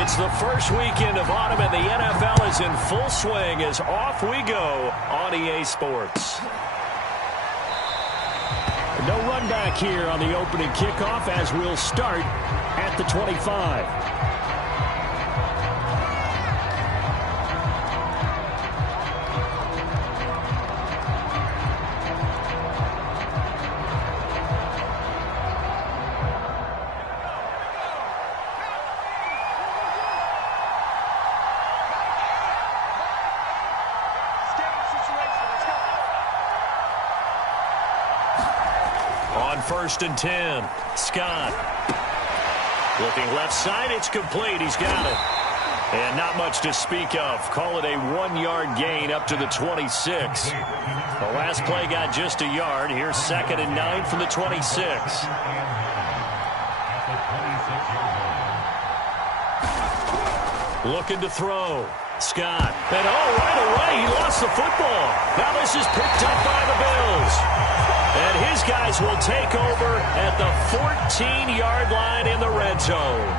It's the first weekend of autumn, and the NFL is in full swing as off we go on EA Sports. No run back here on the opening kickoff as we'll start at the 25. First and 10. Scott. Looking left side. It's complete. He's got it. And not much to speak of. Call it a 1-yard gain up to the 26. The last play got just a yard. Here's 2nd and 9 from the 26. Looking to throw. Scott. And right away, he lost the football. Now this is picked up by the Bills. And his guys will take over at the 14-yard line in the red zone.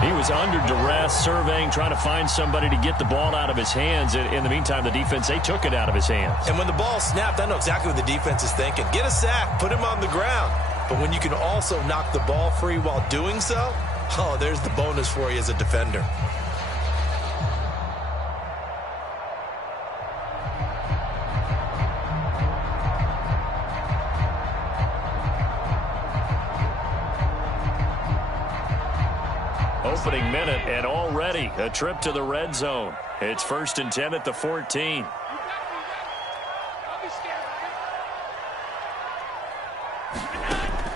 He was under duress, surveying, trying to find somebody to get the ball out of his hands. In the meantime, the defense, they took it out of his hands. And when the ball snapped, I know exactly what the defense is thinking. Get a sack, put him on the ground. But when you can also knock the ball free while doing so, there's the bonus for you as a defender. Opening minute, and already a trip to the red zone. It's 1st and 10 at the 14.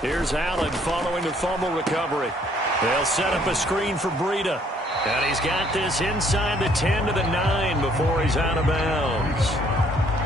Here's Allen following the fumble recovery. They'll set up a screen for Breida. And he's got this inside the 10 to the 9 before he's out of bounds.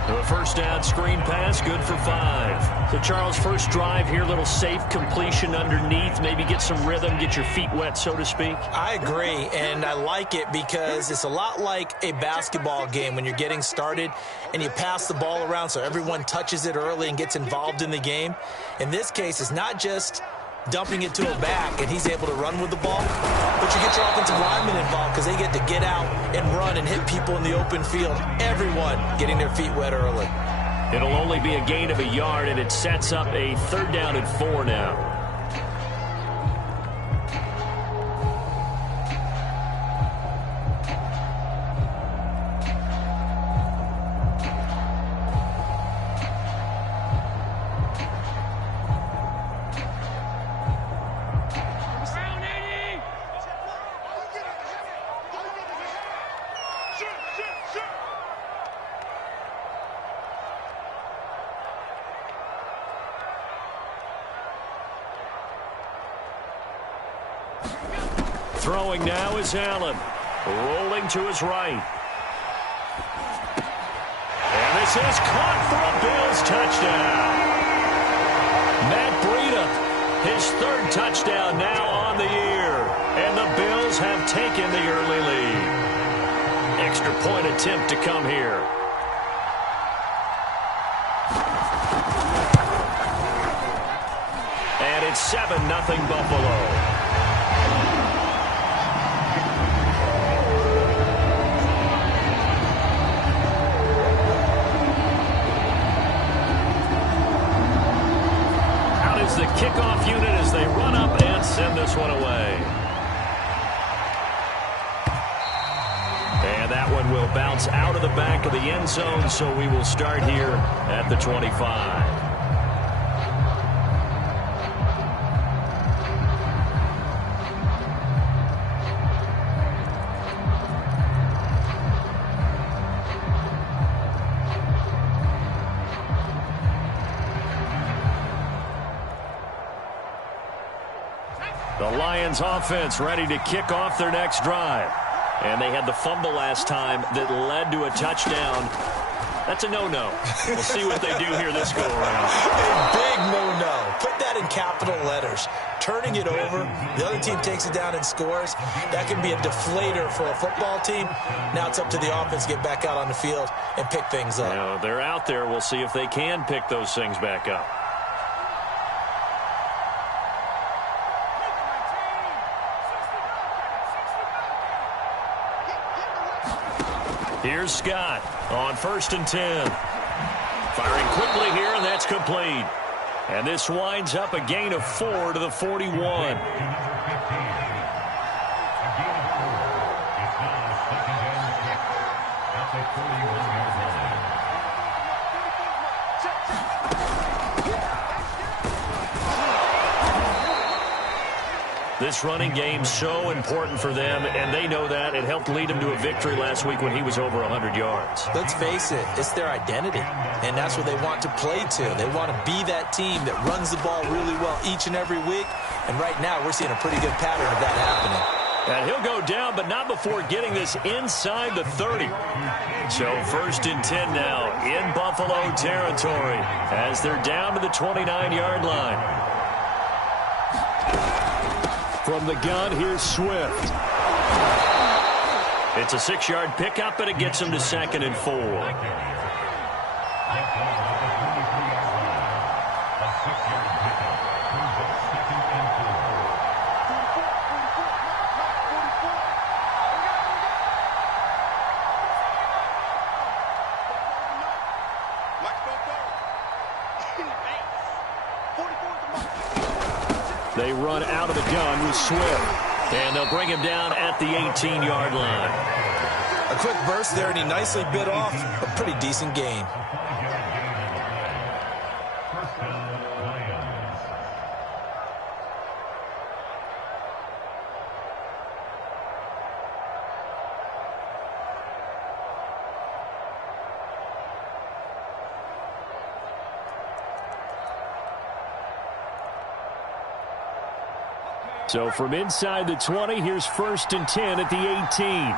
The first down screen pass, good for 5. So, Charles, first drive here, little safe completion underneath. Maybe get some rhythm, get your feet wet, so to speak. I agree, and I like it because it's a lot like a basketball game when you're getting started and you pass the ball around so everyone touches it early and gets involved in the game. In this case, it's not just dumping it to a back and he's able to run with the ball, but you get your offensive linemen involved because they get to get out and run and hit people in the open field. Everyone getting their feet wet early. It'll only be a gain of a yard, and it sets up a 3rd down and 4 now. Throwing now is Allen. Rolling to his right. And this is caught for a Bills touchdown. Matt Breida, his 3rd touchdown now on the year. And the Bills have taken the early lead. Extra point attempt to come here. And it's 7-0 Buffalo. The kickoff unit as they run up and send this one away. And that one will bounce out of the back of the end zone, so we will start here at the 25. The Lions offense ready to kick off their next drive. And they had the fumble last time that led to a touchdown. That's a no-no. We'll see what they do here this go-around. A big no-no. Put that in capital letters. Turning it over, the other team takes it down and scores. That can be a deflator for a football team. Now it's up to the offense to get back out on the field and pick things up. You know, they're out there. We'll see if they can pick those things back up. Here's Scott on 1st and 10. Firing quickly here, and that's complete. And this winds up a gain of 4 to the 41. This running game so important for them, and they know that. It helped lead them to a victory last week when he was over 100 yards. Let's face it, it's their identity, and that's what they want to play to. They want to be that team that runs the ball really well each and every week, and right now we're seeing a pretty good pattern of that happening. And he'll go down, but not before getting this inside the 30. So 1st and 10 now in Buffalo territory as they're down to the 29-yard line. From the gun, here's Swift. It's a 6-yard pickup, and it gets him to 2nd and 4. They run out of the gun with Swift, and they'll bring him down at the 18-yard line. A quick burst there, and he nicely bit off a pretty decent gain. So from inside the 20, here's 1st and 10 at the 18.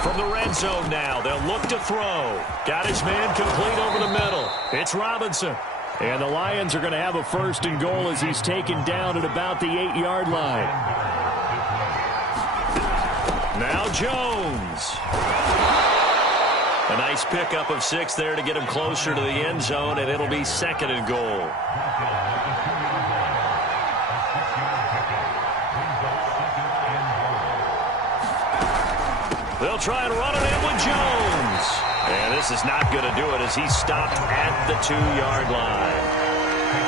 From the red zone now, they'll look to throw. Got his man complete over the middle. It's Robinson. And the Lions are going to have a 1st and goal as he's taken down at about the 8-yard line. Now Jones. A nice pickup of 6 there to get him closer to the end zone, and it'll be 2nd and goal. They'll try and run it in with Jones. And this is not going to do it as he's stopped at the 2-yard line.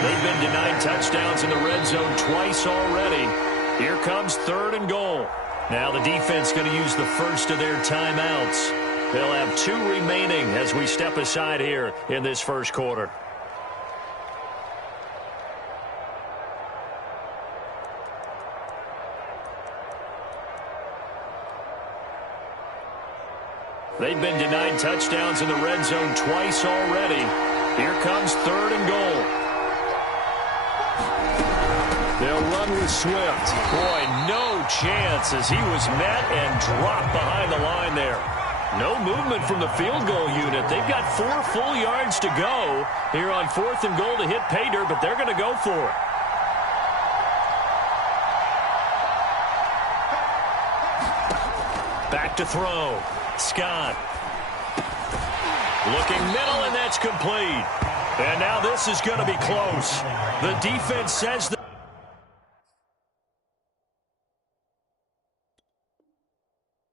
They've been denied touchdowns in the red zone twice already. Here comes 3rd and goal. Now the defense going to use the first of their timeouts. They'll have 2 remaining as we step aside here in this first quarter. They've been denied touchdowns in the red zone twice already. Here comes 3rd and goal. They'll run with Swift. Boy, no chance as he was met and dropped behind the line there. No movement from the field goal unit. They've got 4 full yards to go here on 4th and goal to hit pay dirt, but they're going to go for it. Back to throw. Scott. Looking middle, and that's complete. And now this is going to be close. The defense says that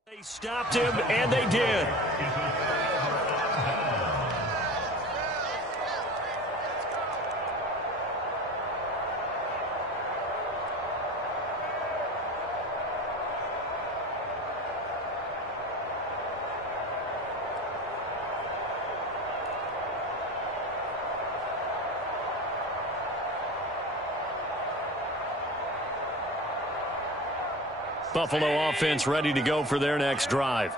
they stopped him, and they did. Buffalo offense ready to go for their next drive.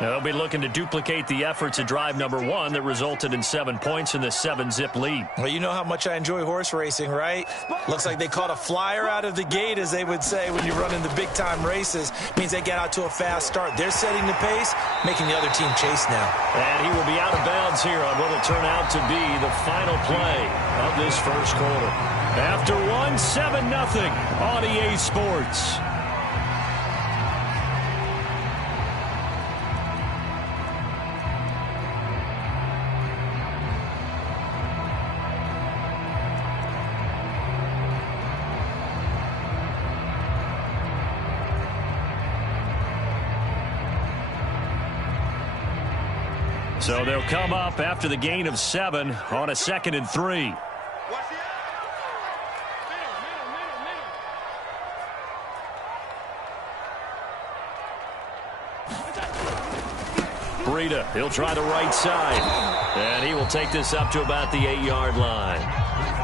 They'll be looking to duplicate the efforts at drive number 1 that resulted in 7 points in the 7-zip lead. Well, you know how much I enjoy horse racing, right? Looks like they caught a flyer out of the gate, as they would say when you run in the big-time races. Means they get out to a fast start. They're setting the pace, making the other team chase now. And he will be out of bounds here on what will turn out to be the final play of this first quarter. After 7-0 on EA Sports. So they'll come up after the gain of 7 on a 2nd and 3. Breida, he'll try the right side. And he will take this up to about the 8-yard line.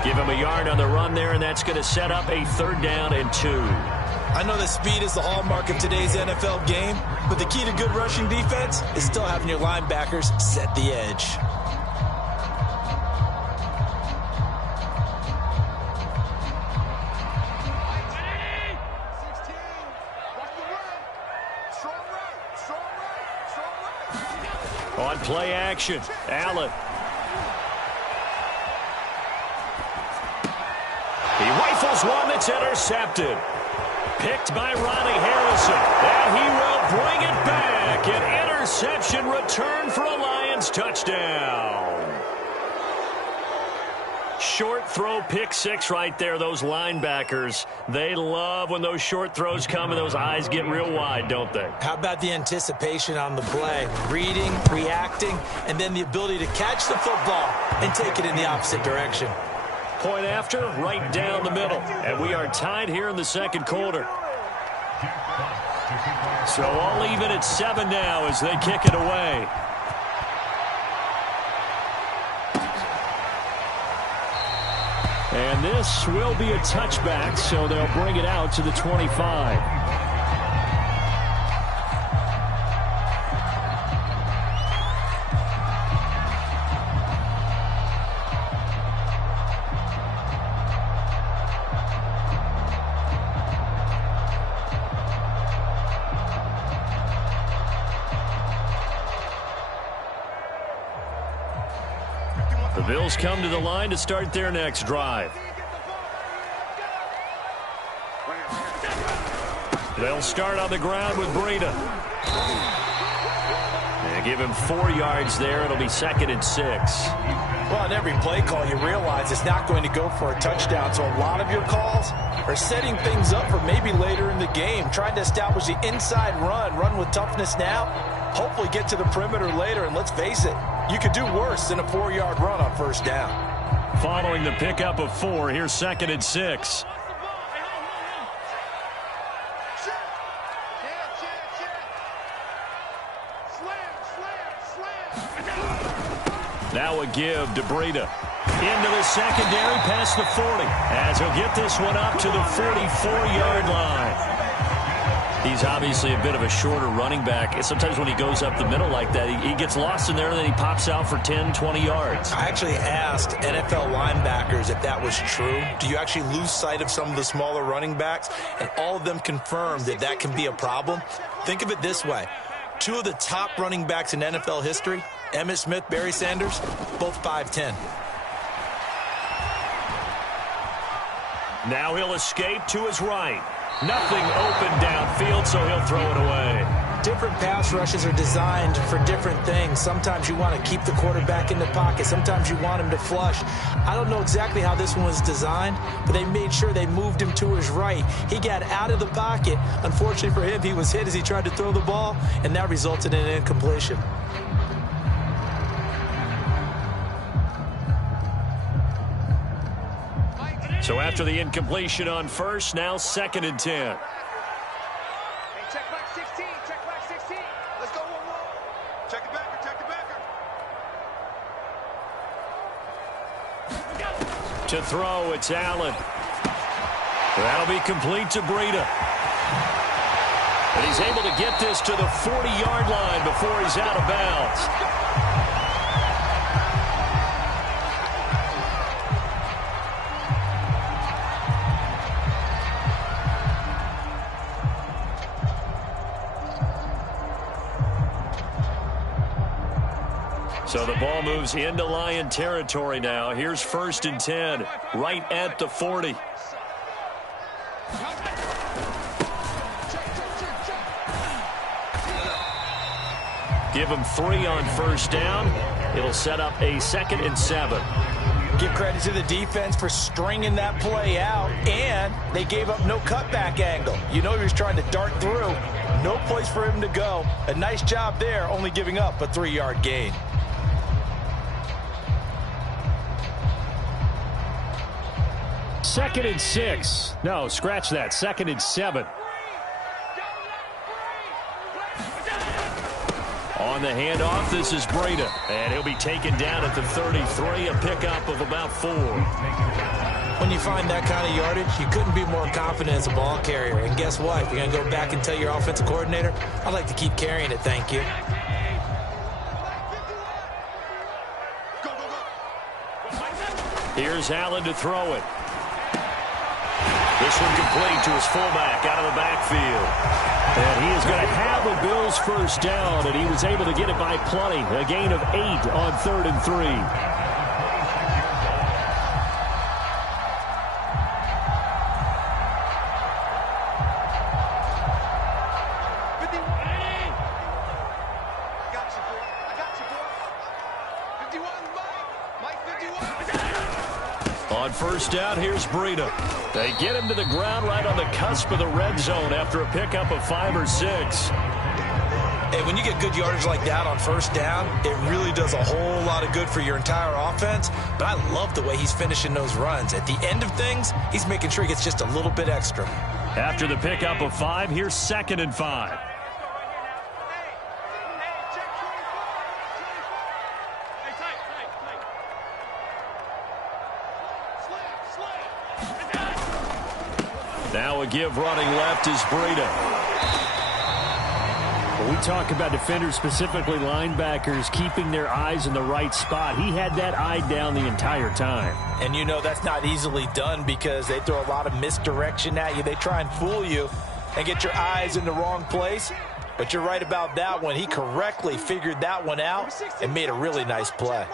Give him a yard on the run there, and that's going to set up a 3rd down and 2. I know that speed is the hallmark of today's NFL game, but the key to good rushing defense is still having your linebackers set the edge. On play action, Allen. He rifles one that's intercepted. Picked by Ronnie Harrison. And he will bring it back. An interception return for a Lions touchdown. Short throw, pick 6 right there. Those linebackers, they love when those short throws come and those eyes get real wide, don't they? How about the anticipation on the play? Reading, reacting, and then the ability to catch the football and take it in the opposite direction. Point after, right down the middle. And we are tied here in the 2nd quarter. So all even at 7 now as they kick it away. And this will be a touchback, so they'll bring it out to the 25. The Bills come to the line to start their next drive. They'll start on the ground with Breida. And give him 4 yards there. It'll be 2nd and 6. Well, on every play call, you realize it's not going to go for a touchdown. So a lot of your calls are setting things up for maybe later in the game, trying to establish the inside run with toughness now, hopefully get to the perimeter later. And let's face it, you could do worse than a 4-yard run on 1st down. Following the pickup of 4, here's 2nd and 6. Now a give to Breida. Into the secondary past the 40. As he'll get this one up to the 44-yard line. He's obviously a bit of a shorter running back. And sometimes when he goes up the middle like that, he gets lost in there, and then he pops out for 10, 20 yards. I actually asked NFL linebackers if that was true. Do you actually lose sight of some of the smaller running backs? And all of them confirmed that that can be a problem. Think of it this way. 2 of the top running backs in NFL history, Emmitt Smith, Barry Sanders, both 5'10". Now he'll escape to his right. Nothing open downfield, so he'll throw it away. Different pass rushes are designed for different things. Sometimes you want to keep the quarterback in the pocket. Sometimes you want him to flush. I don't know exactly how this one was designed, but they made sure they moved him to his right. He got out of the pocket. Unfortunately for him, he was hit as he tried to throw the ball, and that resulted in an incompletion. So after the incompletion on 1st, now 2nd and 10. Hey, check back 16, check back 16. Let's go 1-1. Check it backer, check it backer. To throw, it's Allen. That'll be complete to Breida. And he's able to get this to the 40-yard line before he's out of bounds. So the ball moves into Lion territory now. Here's 1st and 10, right at the 40. Give him 3 on 1st down. It'll set up a 2nd and 7. Give credit to the defense for stringing that play out, and they gave up no cutback angle. You know he was trying to dart through. No place for him to go. A nice job there, only giving up a 3-yard gain. 2nd and 6. No, scratch that. 2nd and 7. On the handoff, this is Breda. And he'll be taken down at the 33, a pickup of about 4. When you find that kind of yardage, you couldn't be more confident as a ball carrier. And guess what? You're going to go back and tell your offensive coordinator, I'd like to keep carrying it, thank you. Here's Allen to throw it. This one complete to his fullback out of the backfield. And he is going to have a Bills first down, and he was able to get it by plenty. A gain of 8 on 3rd and 3. On first down, here's Breda. They get him to the ground right on the cusp of the red zone after a pickup of 5 or 6. Hey, when you get good yardage like that on first down, it really does a whole lot of good for your entire offense. But I love the way he's finishing those runs. At the end of things, he's making sure he gets just a little bit extra. After the pickup of 5, here's 2nd and 5. Now a give running left is Breda. When we talk about defenders, specifically linebackers, keeping their eyes in the right spot, he had that eye down the entire time. And you know that's not easily done because they throw a lot of misdirection at you. They try and fool you and get your eyes in the wrong place. But you're right about that one. He correctly figured that one out and made a really nice play.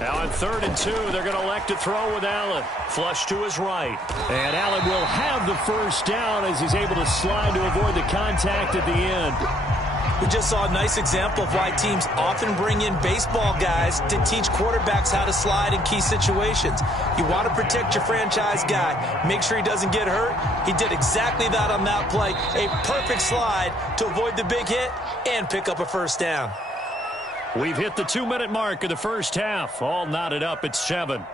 Now on 3rd and 2, they're going to elect to throw with Allen. Flush to his right. And Allen will have the first down as he's able to slide to avoid the contact at the end. We just saw a nice example of why teams often bring in baseball guys to teach quarterbacks how to slide in key situations. You want to protect your franchise guy. Make sure he doesn't get hurt. He did exactly that on that play. A perfect slide to avoid the big hit and pick up a first down. We've hit the 2-minute mark of the first half. All knotted up at 7.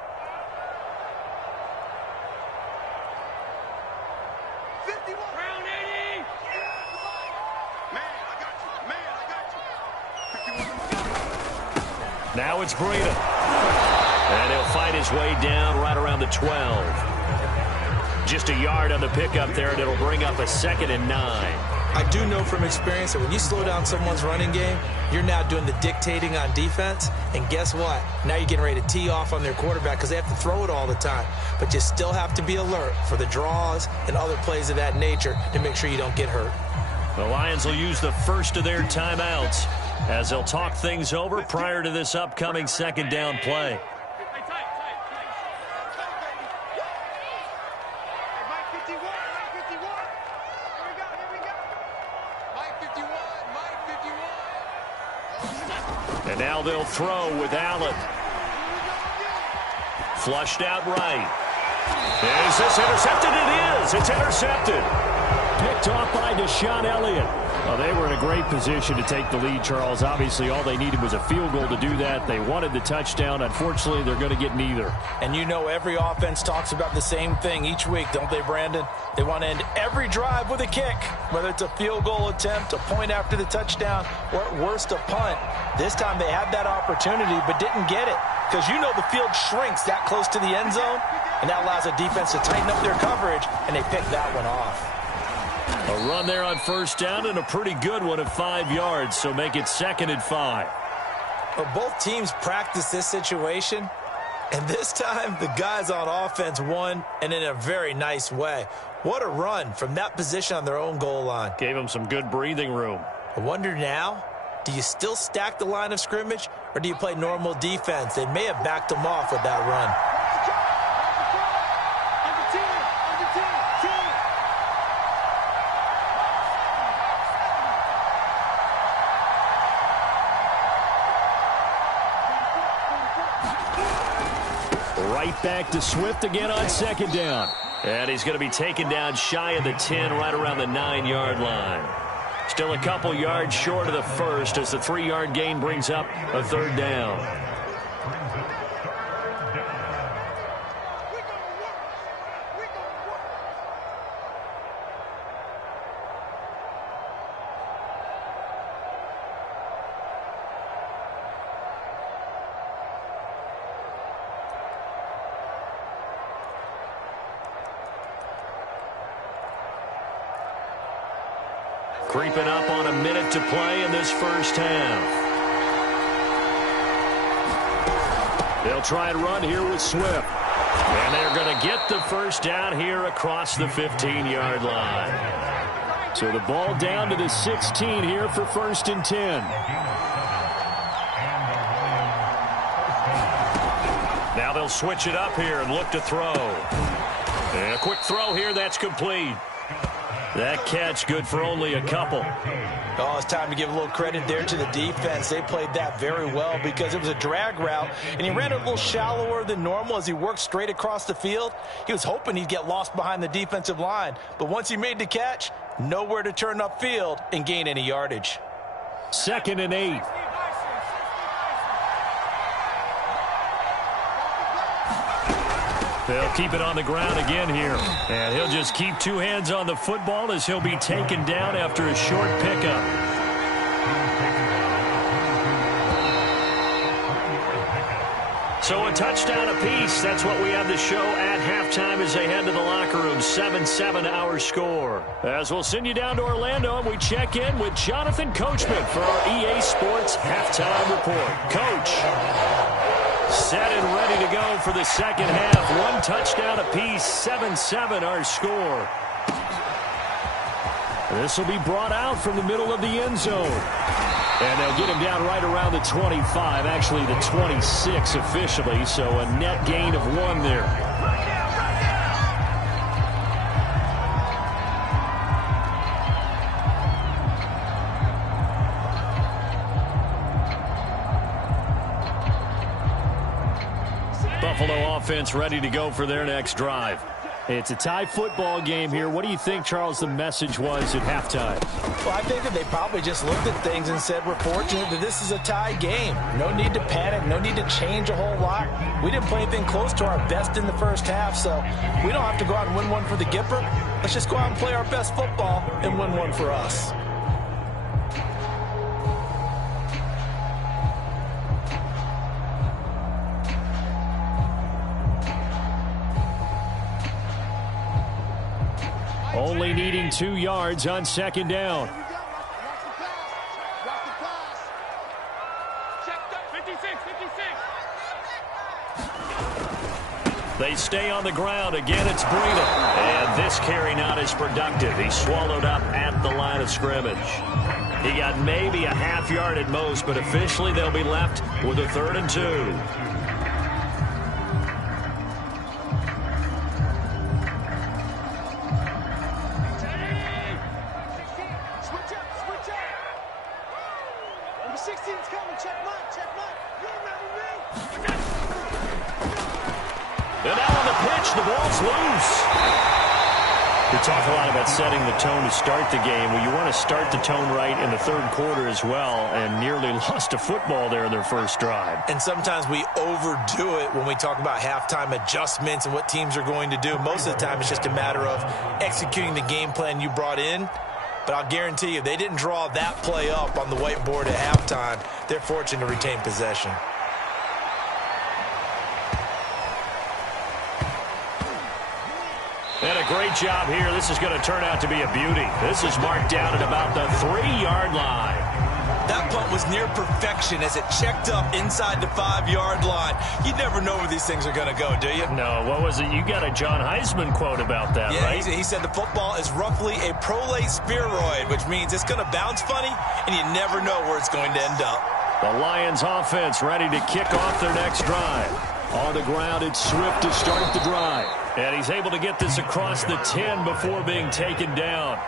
Now it's Breda. And he'll fight his way down right around the 12. Just a yard on the pickup there, and it'll bring up a 2nd and 9. I do know from experience that when you slow down someone's running game, you're now doing the dictating on defense. And guess what? Now you're getting ready to tee off on their quarterback because they have to throw it all the time. But you still have to be alert for the draws and other plays of that nature to make sure you don't get hurt. The Lions will use the first of their timeouts as they'll talk things over prior to this upcoming 2nd down play. And now they'll throw with Allen. Flushed out right. Is this intercepted? It is. It's intercepted. Picked off by Deshaun Elliott. Well, they were in a great position to take the lead, Charles. Obviously, all they needed was a field goal to do that. They wanted the touchdown. Unfortunately, they're going to get neither. And you know every offense talks about the same thing each week, don't they, Brandon? They want to end every drive with a kick, whether it's a field goal attempt, a point after the touchdown, or at worst, a punt. This time they had that opportunity but didn't get it because you know the field shrinks that close to the end zone, and that allows a defense to tighten up their coverage, and they picked that one off. A run there on first down and a pretty good one of 5 yards, so make it 2nd and 5. Well, both teams practiced this situation, and this time the guys on offense won, and in a very nice way. What a run from that position on their own goal line. Gave them some good breathing room. I wonder now, do you still stack the line of scrimmage, or do you play normal defense? They may have backed them off with that run. Right back to Swift again on 2nd down. And he's going to be taken down shy of the 10, right around the 9-yard line. Still a couple yards short of the first as the 3-yard gain brings up a 3rd down. Creeping up on a minute to play in this first half. They'll try and run here with Swift. And they're going to get the first down here across the 15-yard line. So the ball down to the 16 here for 1st and 10. Now they'll switch it up here and look to throw. And a quick throw here, that's complete. That catch good for only a couple. Oh, it's time to give a little credit there to the defense. They played that very well because it was a drag route, and he ran a little shallower than normal as he worked straight across the field. He was hoping he'd get lost behind the defensive line, but once he made the catch, nowhere to turn upfield and gain any yardage. 2nd and 8. They'll keep it on the ground again here. And he'll just keep 2 hands on the football as he'll be taken down after a short pickup. So a touchdown apiece. That's what we have the show at halftime as they head to the locker room. 7-7 our score. As we'll send you down to Orlando and we check in with Jonathan Coachman for our EA Sports Halftime Report. Coach. Set and ready to go for the second half. 1 touchdown apiece, 7-7 our score. This will be brought out from the middle of the end zone. And they'll get him down right around the 25, actually the 26 officially, so a net gain of 1 there. Buffalo offense ready to go for their next drive. It's a tie football game here. What do you think, Charles, the message was at halftime? Well, I think that they probably just looked at things and said, we're fortunate that this is a tie game. No need to panic. No need to change a whole lot. We didn't play anything close to our best in the first half, so we don't have to go out and win one for the Gipper. Let's just go out and play our best football and win one for us. Only needing 2 yards on 2nd down. They stay on the ground. Again, it's Breida. And this carry not as productive. He's swallowed up at the line of scrimmage. He got maybe a half yard at most, but officially they'll be left with a 3rd and 2. The ball's loose. We talk a lot about setting the tone to start the game. Well, you want to start the tone right in the 3rd quarter as well, and nearly lost a football there in their first drive. And sometimes we overdo it when we talk about halftime adjustments and what teams are going to do. Most of the time, it's just a matter of executing the game plan you brought in. But I'll guarantee you, they didn't draw that play up on the whiteboard at halftime. They're fortunate to retain possession. And a great job here. This is going to turn out to be a beauty. This is marked down at about the 3-yard line. That punt was near perfection as it checked up inside the 5-yard line. You never know where these things are going to go, do you? No, what was it? You got a John Heisman quote about that, right? He said the football is roughly a prolate spheroid, which means it's going to bounce funny, and you never know where it's going to end up. The Lions offense ready to kick off their next drive. On the ground, it's Swift to start the drive. And he's able to get this across the 10 before being taken down.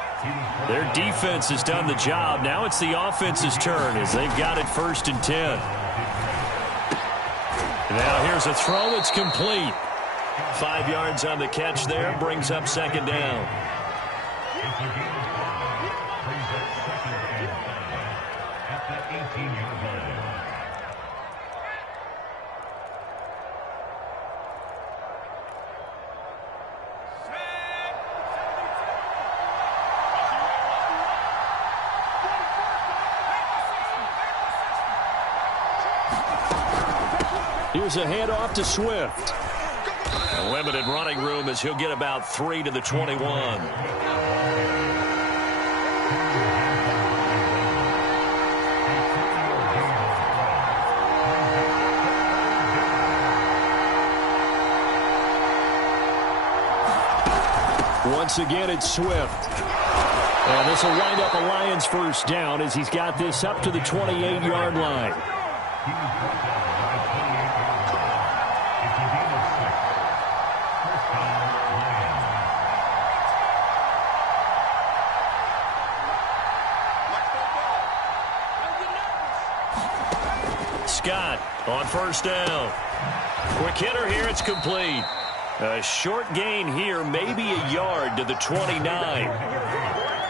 Their defense has done the job. Now it's the offense's turn as they've got it 1st and 10. Now here's a throw. It's complete. 5 yards on the catch there. Brings up 2nd down. Here's a handoff to Swift. A limited running room as he'll get about 3 to the 21. Once again, it's Swift. And this will wind up a Lions first down as he's got this up to the 28-yard line. Scott on first down. Quick hitter here. It's complete. A short gain here, maybe a yard to the 29.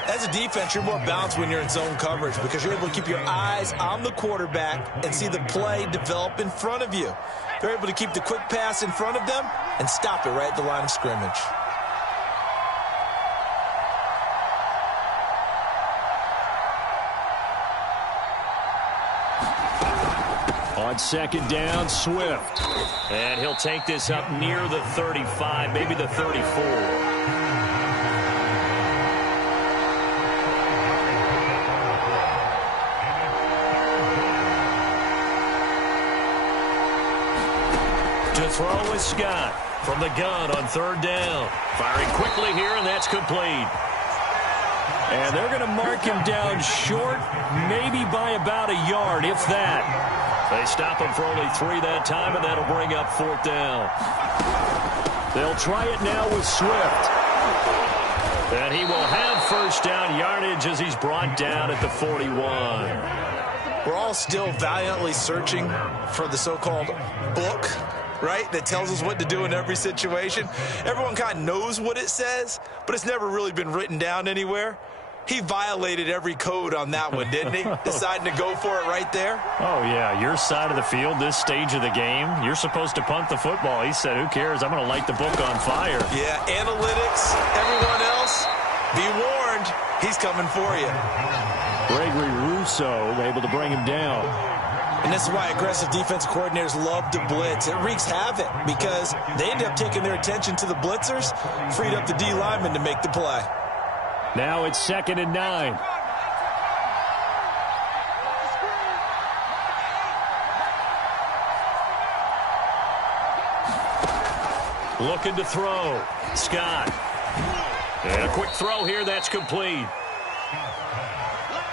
As a defense, you're more balanced when you're in zone coverage because you're able to keep your eyes on the quarterback and see the play develop in front of you. They're able to keep the quick pass in front of them and stop it right at the line of scrimmage. On second down, Swift. And he'll take this up near the 35, maybe the 34. To throw is Scott from the gun on third down. Firing quickly here, and that's complete. And they're going to mark him down short, maybe by about a yard, if that. They stop him for only 3 that time, and that'll bring up fourth down. They'll try it now with Swift. And he will have first down yardage as he's brought down at the 41. We're all still valiantly searching for the so-called book, right, that tells us what to do in every situation. Everyone kind of knows what it says, but it's never really been written down anywhere. He violated every code on that one, didn't he? Deciding to go for it right there. Oh, yeah. Your side of the field, this stage of the game, you're supposed to punt the football. He said, who cares? I'm going to light the book on fire. Yeah, analytics, everyone else, be warned, he's coming for you. Gregory Rousseau able to bring him down. And this is why aggressive defense coordinators love to blitz. It wreaks havoc because they end up taking their attention to the blitzers, freed up the D lineman to make the play. Now it's 2nd and 9. Looking to throw. Scott. And a quick throw here. That's complete.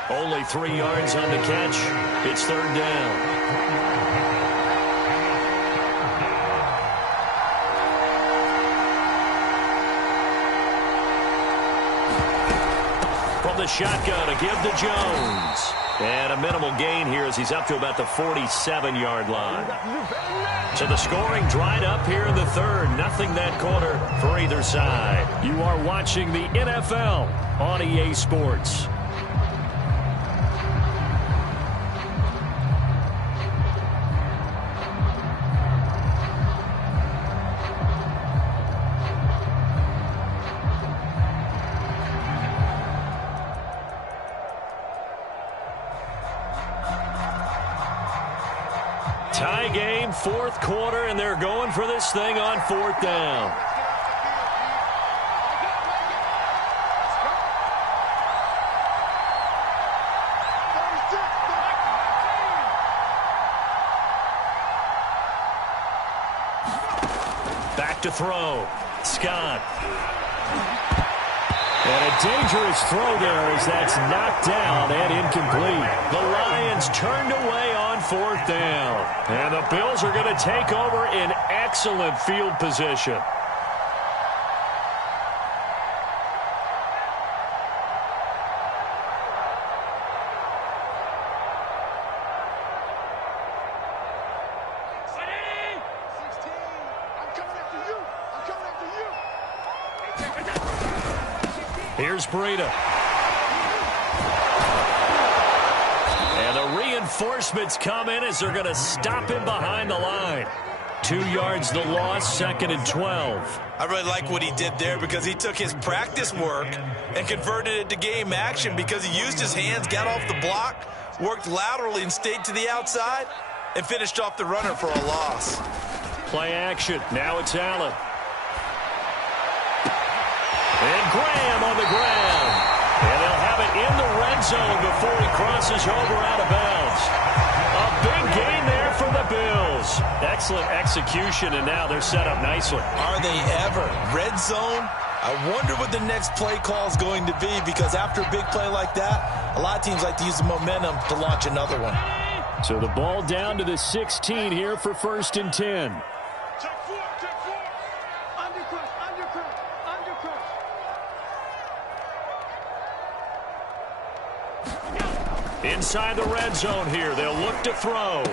Only 3 yards on the catch. It's third down. The shotgun to give to Jones. And a minimal gain here as he's up to about the 47-yard line. So the scoring dried up here in the third. Nothing that quarter for either side. You are watching the NFL on EA Sports. Tie game, fourth quarter, and they're going for this thing on fourth down. Back to throw. Scott. And a dangerous throw there as that's knocked down and incomplete. The Lions turned away on fourth down. And the Bills are going to take over in excellent field position. Here's Breida. And the reinforcements come in as they're going to stop him behind the line. 2 yards the loss, 2nd and 12. I really like what he did there because he took his practice work and converted it to game action because he used his hands, got off the block, worked laterally and stayed to the outside. and finished off the runner for a loss. Play action. Now it's Allen. And Graham on the ground. And they'll have it in the red zone before he crosses over out of bounds. A big gain there for the Bills. Excellent execution, and now they're set up nicely. Are they ever? Red zone? I wonder what the next play call is going to be, because after a big play like that, a lot of teams like to use the momentum to launch another one. So the ball down to the 16 here for 1st and 10. Check four, check four. Undercut, undercut, undercut. Inside the red zone here, they'll look to throw.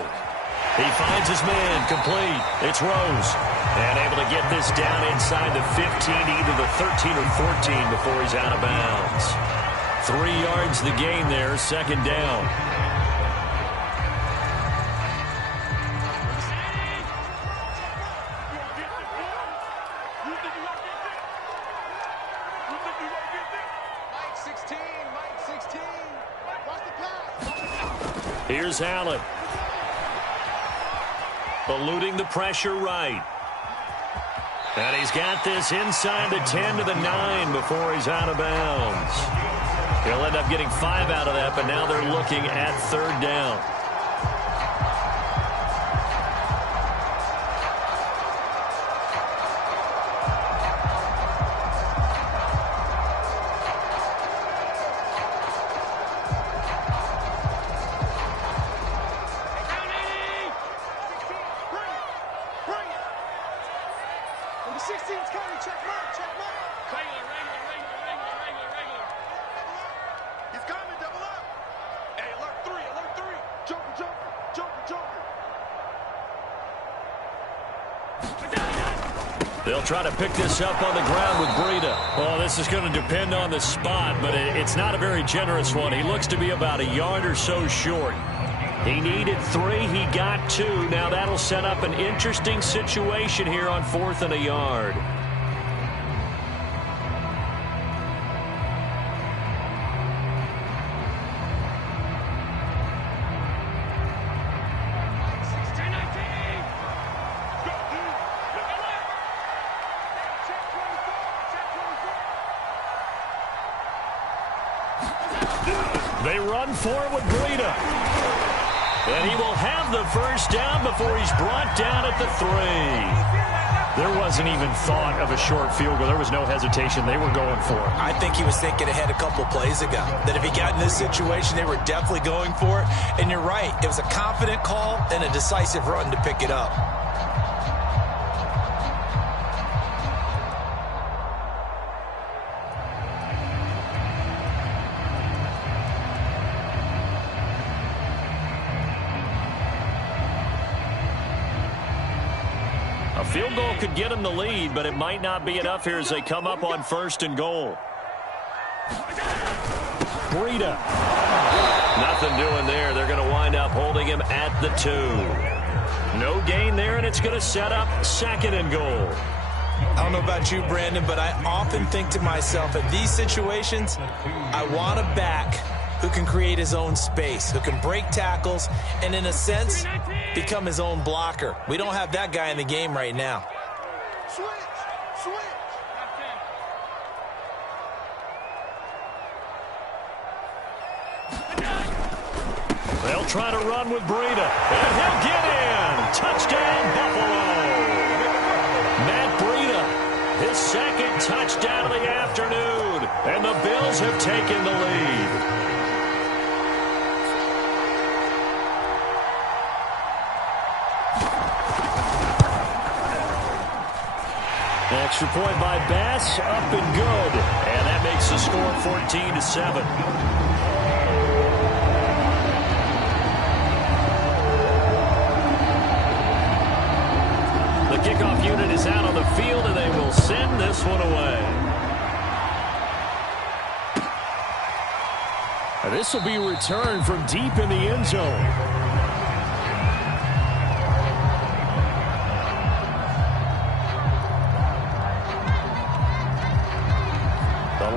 He finds his man, complete. It's Rose. And able to get this down inside the 15, either the 13 or 14 before he's out of bounds. 3 yards the gain there, 2nd down. Mike 16, Mike 16. Watch the pass. Here's Allen. Eluding the pressure right. And he's got this inside the 10 to the 9 before he's out of bounds. He'll end up getting 5 out of that, but now they're looking at 3rd down. They'll try to pick this up on the ground with Breida. Well, this is going to depend on the spot, but it's not a very generous one. He looks to be about a yard or so short. He needed 3. He got 2. Now that'll set up an interesting situation here on 4th and a yard. They run for it with Breida. And he will have the 1st down before he's brought down at the 3. There wasn't even thought of a short field goal. There was no hesitation. They were going for it. I think he was thinking ahead a couple plays ago, that if he got in this situation, they were definitely going for it. And you're right. It was a confident call and a decisive run to pick it up. Field goal could get him the lead, but it might not be enough here as they come up on 1st and goal. Breida. Nothing doing there. They're going to wind up holding him at the 2. No gain there, and it's going to set up 2nd and goal. I don't know about you, Brandon, but I often think to myself, in these situations, I want a back who can create his own space, who can break tackles, and in a sense, become his own blocker. We don't have that guy in the game right now. Switch, switch. They'll try to run with Breida, and he'll get in. Touchdown, Buffalo. Matt Breida, his 2nd touchdown of the afternoon, and the Bills have taken the lead. Extra point by Bass, up and good. And that makes the score 14-7. The kickoff unit is out on the field, and they will send this one away. This will be returned from deep in the end zone.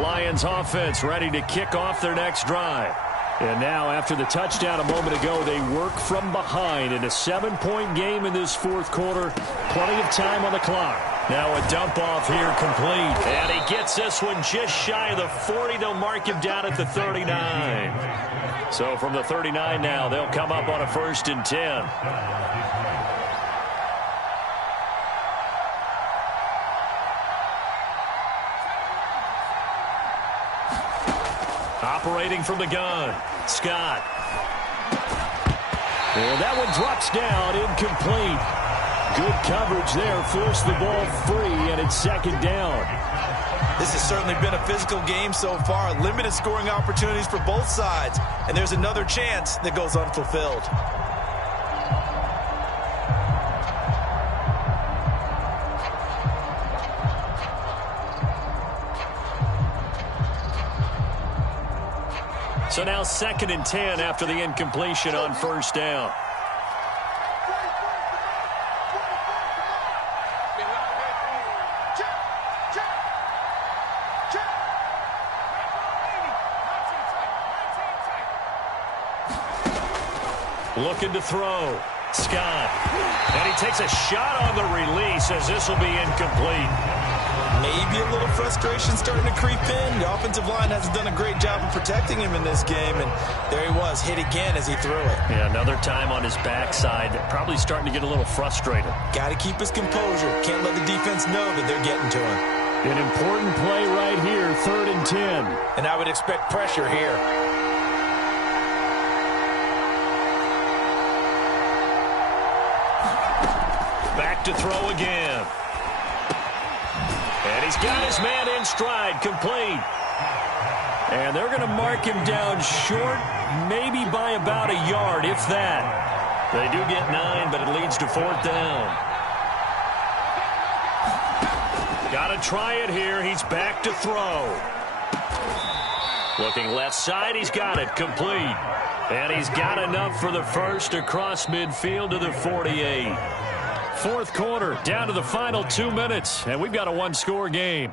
Lions offense ready to kick off their next drive. And now, after the touchdown a moment ago, they work from behind in a 7-point game in this fourth quarter. Plenty of time on the clock. Now a dump off here complete. And he gets this one just shy of the 40. They'll mark him down at the 39. So from the 39 now, they'll come up on a 1st and 10. Operating from the gun, Scott. And that one drops down, incomplete. Good coverage there, forced the ball free, and it's 2nd down. This has certainly been a physical game so far. Limited scoring opportunities for both sides, and there's another chance that goes unfulfilled. So now 2nd and 10 after the incompletion on 1st down. Looking to throw. Scott. And he takes a shot on the release as this will be incomplete. Maybe a little frustration starting to creep in. The offensive line hasn't done a great job of protecting him in this game, and there he was, hit again as he threw it. Yeah, another time on his backside. Probably starting to get a little frustrated. Got to keep his composure. Can't let the defense know that they're getting to him. An important play right here, 3rd and 10. And I would expect pressure here. Back to throw again. And he's got his man in stride, complete. And they're going to mark him down short, maybe by about a yard, if that. They do get 9, but it leads to 4th down. Got to try it here. He's back to throw. Looking left side, he's got it, complete. And he's got enough for the first across midfield to the 48. Fourth quarter, down to the final 2 minutes, and we've got a 1-score game.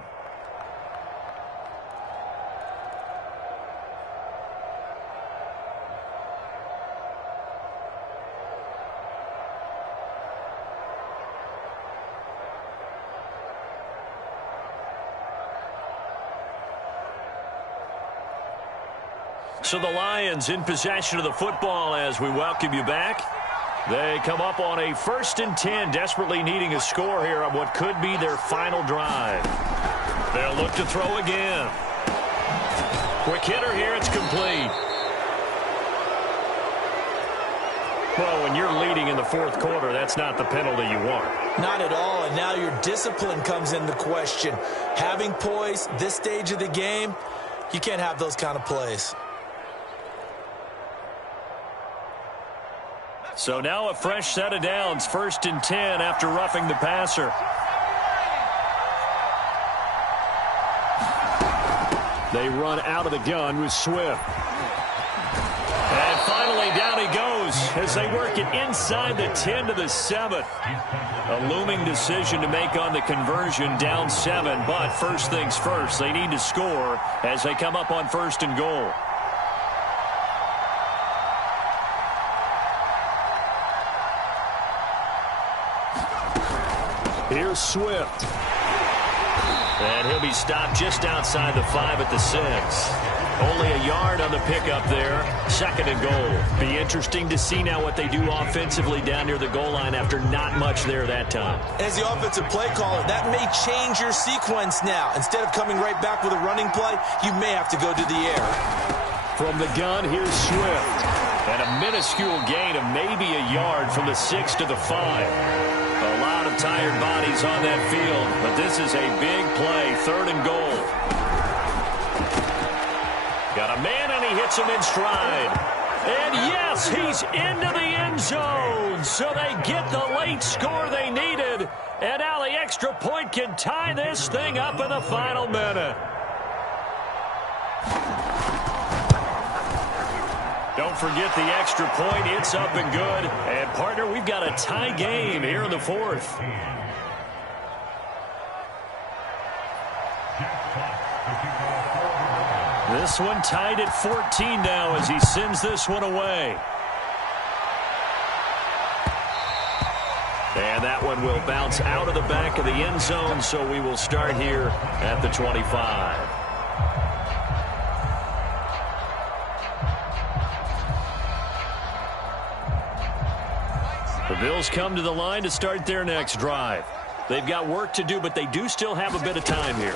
So the Lions in possession of the football as we welcome you back. They come up on a 1st and 10, desperately needing a score here on what could be their final drive. They'll look to throw again. Quick hitter here, it's complete. Well, when you're leading in the fourth quarter, that's not the penalty you want. Not at all, and now your discipline comes into question. Having poise this stage of the game, you can't have those kind of plays. So now a fresh set of downs, 1st and 10 after roughing the passer. They run out of the gun with Swift. And finally down he goes as they work it inside the 10 to the 7. A looming decision to make on the conversion, down 7. But first things first, they need to score as they come up on 1st and goal. Here's Swift. And he'll be stopped just outside the 5 at the 6. Only a yard on the pickup there. 2nd and goal. Be interesting to see now what they do offensively down near the goal line after not much there that time. As the offensive play caller, that may change your sequence now. Instead of coming right back with a running play, you may have to go to the air. From the gun, here's Swift. And a minuscule gain of maybe a yard from the 6 to the 5. A lot of tired bodies on that field, but this is a big play, 3rd and goal. Got a man, and he hits him in stride. And yes, he's into the end zone. So they get the late score they needed. And now the extra point can tie this thing up in the final minute. Don't forget the extra point. It's up and good. And, partner, we've got a tie game here in the 4th. This one tied at 14 now as he sends this one away. And that one will bounce out of the back of the end zone, so we will start here at the 25. The Bills come to the line to start their next drive. They've got work to do, but they do still have a bit of time here.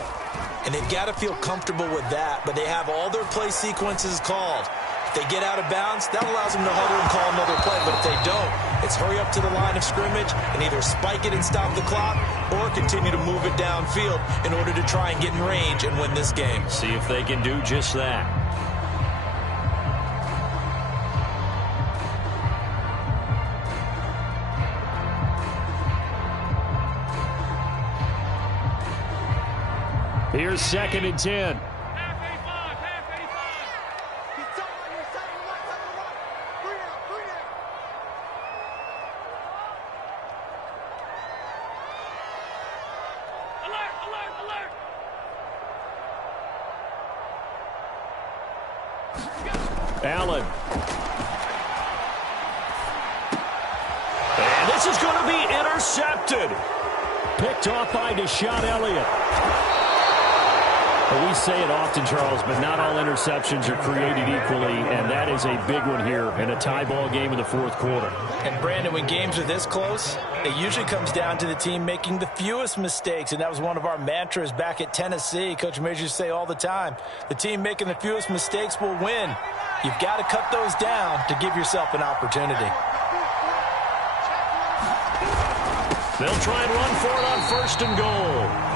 And they've got to feel comfortable with that, but they have all their play sequences called. If they get out of bounds, that allows them to huddle and call another play. But if they don't, it's hurry up to the line of scrimmage and either spike it and stop the clock or continue to move it downfield in order to try and get in range and win this game. See if they can do just that. Here's 2nd and 10. Allen. And this is going to be intercepted. Picked off by Deshaun Elliott. Well, we say it often, Charles, but not all interceptions are created equally, and that is a big one here in a tie ball game in the 4th quarter. And, Brandon, when games are this close, it usually comes down to the team making the fewest mistakes, and that was one of our mantras back at Tennessee. Coach Major used to say all the time, the team making the fewest mistakes will win. You've got to cut those down to give yourself an opportunity. They'll try and run for it on 1st and goal.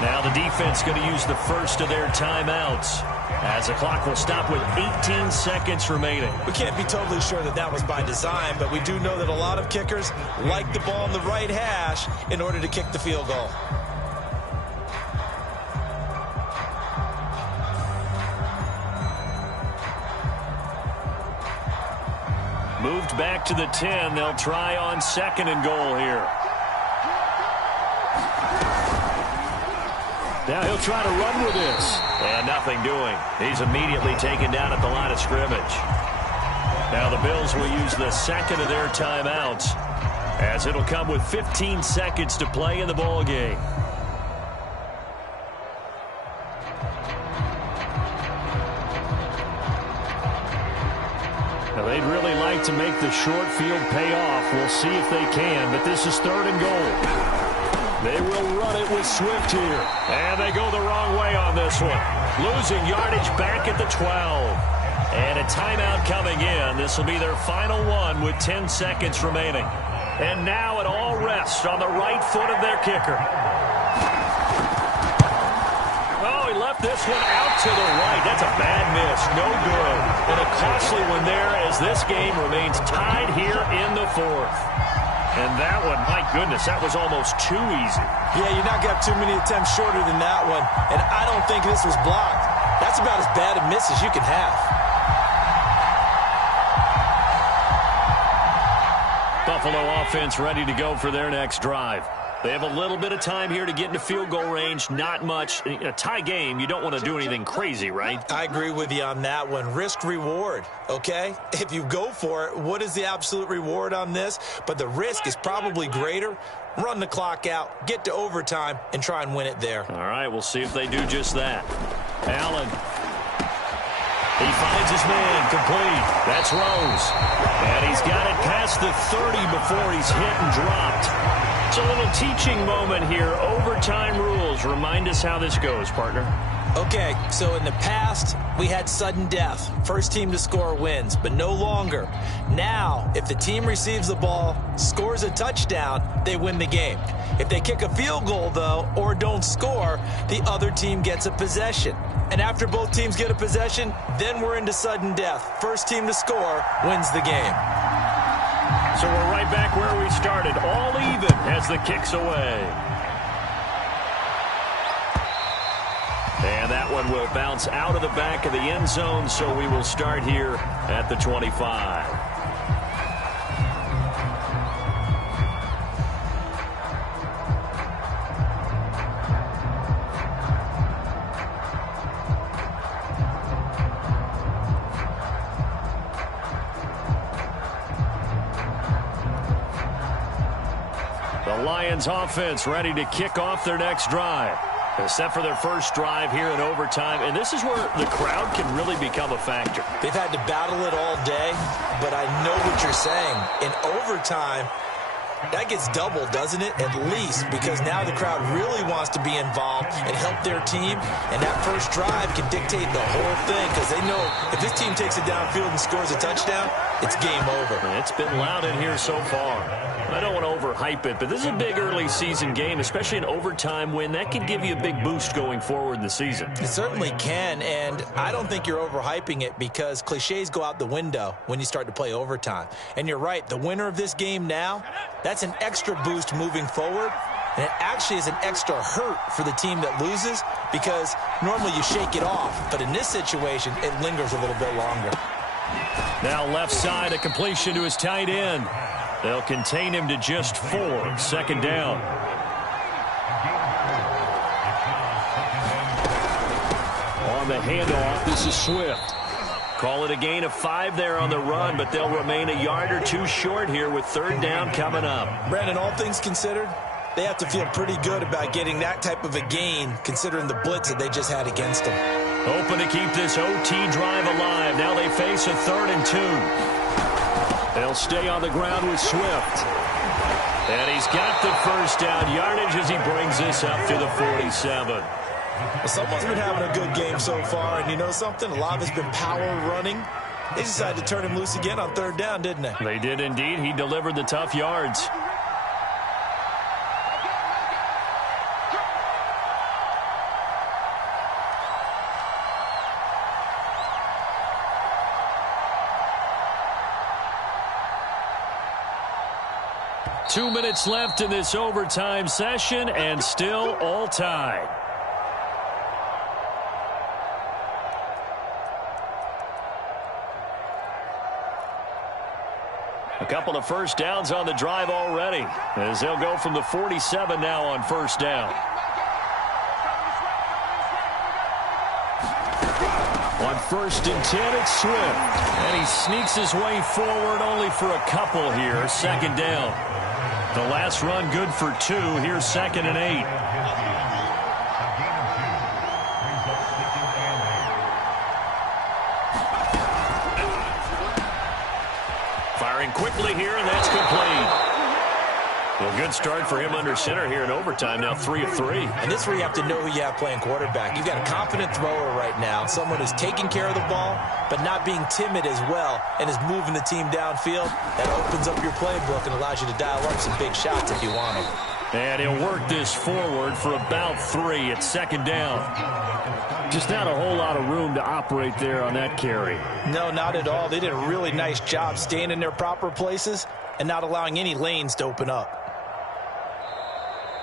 Now the defense going to use the first of their timeouts as the clock will stop with 18 seconds remaining. We can't be totally sure that that was by design, but we do know that a lot of kickers like the ball on the right hash in order to kick the field goal. Moved back to the 10. They'll try on 2nd and goal here. Now he'll try to run with this. And nothing doing. He's immediately taken down at the line of scrimmage. Now the Bills will use the 2nd of their timeouts as it'll come with 15 seconds to play in the ball game. Now they'd really like to make the short field pay off. We'll see if they can, but this is 3rd and goal. They will run it with Swift here. And they go the wrong way on this one. Losing yardage back at the 12. And a timeout coming in. This will be their final one with 10 seconds remaining. And now it all rests on the right foot of their kicker. Oh, he left this one out to the right. That's a bad miss. No good. And a costly one there as this game remains tied here in the 4th. And that one, my goodness, that was almost too easy. Yeah, you're not going to have too many attempts shorter than that one. And I don't think this was blocked. That's about as bad a miss as you can have. Buffalo offense ready to go for their next drive. They have a little bit of time here to get into field goal range. Not much. In a tie game, you don't want to do anything crazy, right? I agree with you on that one. Risk reward, okay? If you go for it, what is the absolute reward on this? But the risk is probably greater. Run the clock out, get to overtime, and try and win it there. All right, we'll see if they do just that. Allen. He finds his man complete. That's Rose. And he's got it past the 30 before he's hit and dropped. It's a little teaching moment here. Overtime rules. Remind us how this goes, partner. Okay, so in the past, we had sudden death. First team to score wins, but no longer. Now, if the team receives the ball, scores a touchdown, they win the game. If they kick a field goal, though, or don't score, the other team gets a possession. And after both teams get a possession, then we're into sudden death. First team to score wins the game. So we're right back where we started. All even as the kick's away. And that one will bounce out of the back of the end zone, so we will start here at the 25. Lions offense ready to kick off their next drive. Set for their first drive here in overtime, and this is where the crowd can really become a factor. They've had to battle it all day, but I know what you're saying. In overtime, that gets doubled, doesn't it? At least, because now the crowd really wants to be involved and help their team, and that first drive can dictate the whole thing, because they know if this team takes it downfield and scores a touchdown, it's game over. It's been loud in here so far. I don't want to overhype it, but this is a big early season game, especially an overtime win. That can give you a big boost going forward in the season. It certainly can, and I don't think you're overhyping it because cliches go out the window when you start to play overtime. And you're right, the winner of this game now, that's an extra boost moving forward, and it actually is an extra hurt for the team that loses because normally you shake it off, but in this situation, it lingers a little bit longer. Now left side, a completion to his tight end. They'll contain him to just 4. 2nd down. On the handoff, this is Swift. Call it a gain of 5 there on the run, but they'll remain a yard or 2 short here with 3rd down coming up. Brandon, all things considered, they have to feel pretty good about getting that type of a gain considering the blitz that they just had against them. Open to keep this OT drive alive. Now they face a 3rd and 2. They'll stay on the ground with Swift. And he's got the first down yardage as he brings this up to the 47. Well, someone's been having a good game so far, and you know something? A lot of it's been power running. They decided to turn him loose again on 3rd down, didn't they? They did indeed. He delivered the tough yards. Two minutes left in this overtime session, and still all tied. A couple of first downs on the drive already, as they'll go from the 47 now on 1st down. On 1st and 10, it's Swift. And he sneaks his way forward only for a couple here. 2nd down. The last run good for 2. Here's 2nd and 8. Firing quickly here, and that's complete. Well, good start for him under center here in overtime. Now 3 of 3. And this is where you have to know who you have playing quarterback. You've got a confident thrower right now, someone who's taking care of the ball, but not being timid as well, and is moving the team downfield. That opens up your playbook and allows you to dial up some big shots if you want them. And he'll work this forward for about 3 at 2nd down. Just not a whole lot of room to operate there on that carry. No, not at all. They did a really nice job staying in their proper places and not allowing any lanes to open up.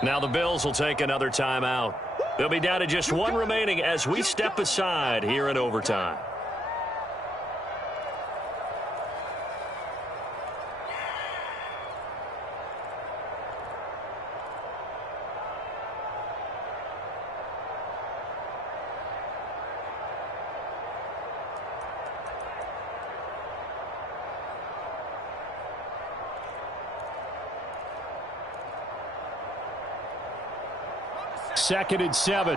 Now the Bills will take another timeout. They'll be down to just 1 remaining as we step aside here in overtime. Second and 7.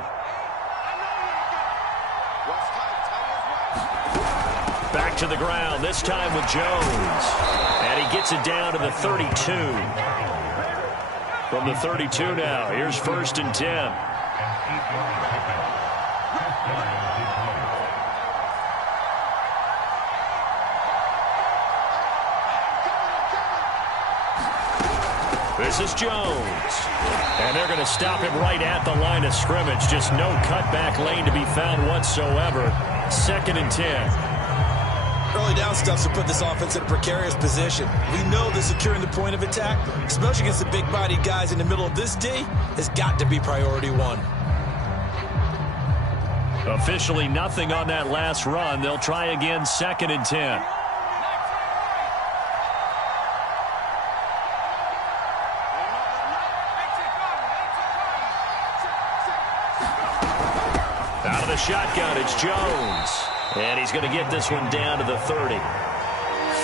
Back to the ground, this time with Jones. And he gets it down to the 32. From the 32 now, here's 1st and 10. This is Jones. And they're going to stop him right at the line of scrimmage. Just no cutback lane to be found whatsoever. 2nd and 10. Early down stuff to put this offense in a precarious position. We know that securing the point of attack, especially against the big-bodied guys in the middle of this D, has got to be priority 1. Officially nothing on that last run. They'll try again 2nd and 10. Out of the shotgun, it's Jones. And he's going to get this one down to the 30.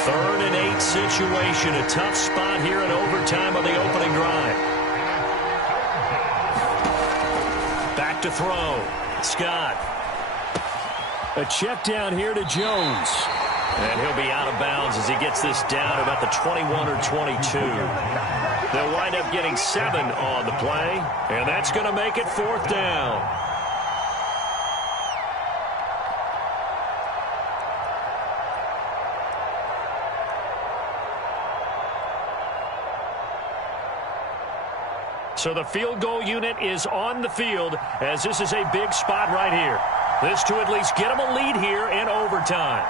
3rd and 8 situation. A tough spot here in overtime on the opening drive. to throw. Scott. A check down here to Jones. And he'll be out of bounds as he gets this down about the 21 or 22. They'll wind up getting 7 on the play, and that's going to make it 4th down. So the field goal unit is on the field as this is a big spot right here. This to at least get them a lead here in overtime.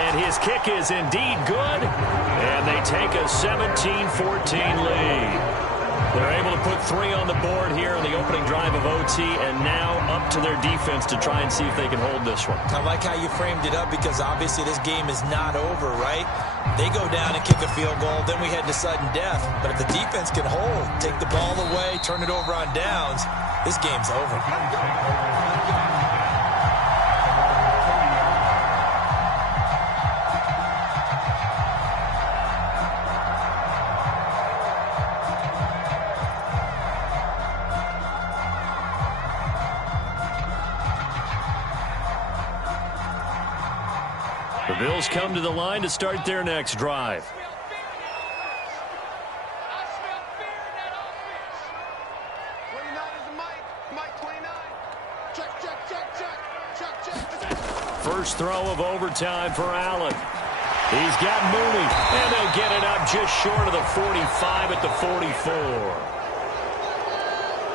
And his kick is indeed good, and they take a 17-14 lead. They're able to put 3 on the board here in the opening drive of OT, and now up to their defense to try and see if they can hold this one. I like how you framed it up because obviously this game is not over, right? They go down and kick a field goal, then we head to sudden death. But if the defense can hold, take the ball away, turn it over on downs, this game's over. The Bills come to the line to start their next drive. First throw of overtime for Allen. He's got Mooney, and they'll get it up just short of the 45 at the 44.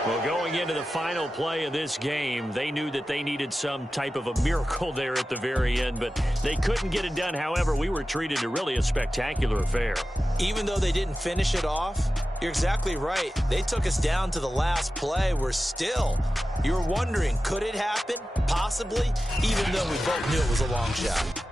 Well, going into the final play of this game, they knew that they needed some type of a miracle there at the very end, but they couldn't get it done. However, we were treated to really a spectacular affair. Even though they didn't finish it off, you're exactly right. They took us down to the last play. We're still, you're wondering, could it happen? Possibly, even though we both knew it was a long shot.